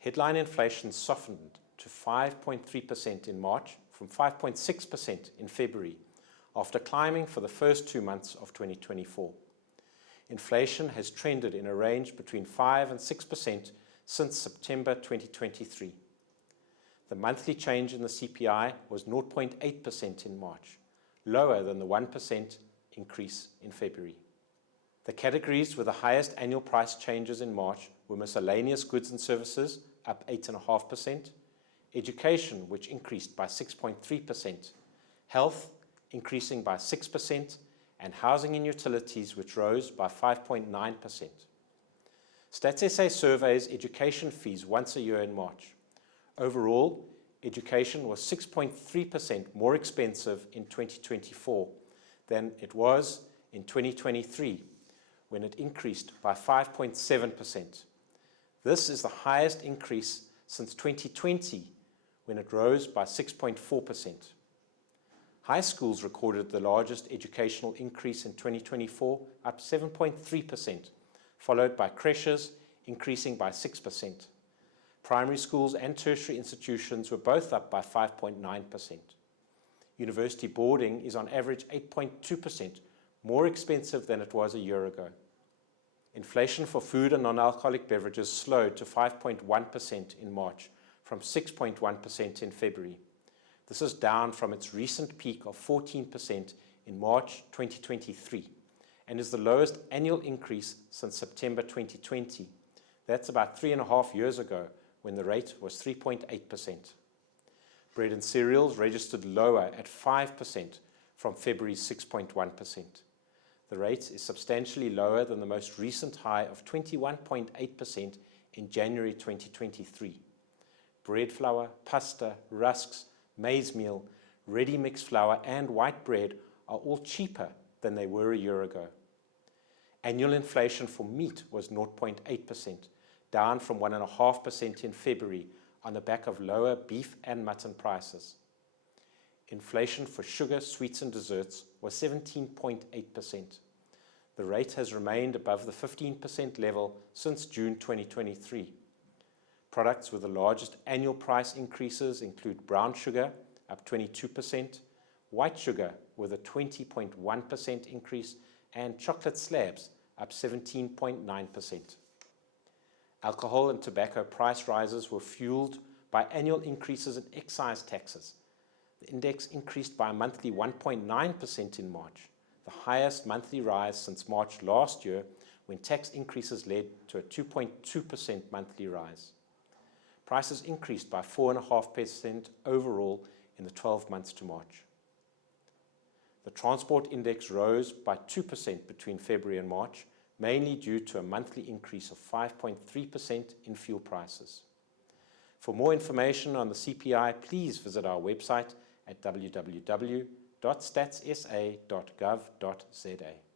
Headline inflation softened to 5.3% in March from 5.6% in February, after climbing for the first 2 months of 2024. Inflation has trended in a range between 5 and 6% since September 2023. The monthly change in the CPI was 0.8% in March, lower than the 1% increase in February. The categories with the highest annual price changes in March were miscellaneous goods and services, up 8.5%, education, which increased by 6.3%, health, increasing by 6%, and housing and utilities, which rose by 5.9%. Stats SA surveys education fees once a year in March. Overall, education was 6.3% more expensive in 2024 than it was in 2023, when it increased by 5.7%. This is the highest increase since 2020, when it rose by 6.4%. High schools recorded the largest educational increase in 2024, up 7.3%, followed by creches, increasing by 6%. Primary schools and tertiary institutions were both up by 5.9%. University boarding is on average 8.2% more expensive than it was a year ago. Inflation for food and non-alcoholic beverages slowed to 5.1% in March, from 6.1% in February. This is down from its recent peak of 14% in March 2023, and is the lowest annual increase since September 2020. That's about 3.5 years ago, when the rate was 3.8%. Bread and cereals registered lower at 5% from February's 6.1%. The rate is substantially lower than the most recent high of 21.8% in January 2023. Bread flour, pasta, rusks, maize meal, ready-mix flour and white bread are all cheaper than they were a year ago. Annual inflation for meat was 0.8%, down from 1.5% in February on the back of lower beef and mutton prices. Inflation for sugar, sweets and desserts was 17.8%. The rate has remained above the 15% level since June 2023. Products with the largest annual price increases include brown sugar, up 22%, white sugar with a 20.1% increase, and chocolate slabs, up 17.9%. Alcohol and tobacco price rises were fueled by annual increases in excise taxes. The index increased by a monthly 1.9% in March, the highest monthly rise since March last year, when tax increases led to a 2.2% monthly rise. Prices increased by 4.5% overall in the 12 months to March. The transport index rose by 2% between February and March, mainly due to a monthly increase of 5.3% in fuel prices. For more information on the CPI, please visit our website at www.statssa.gov.za.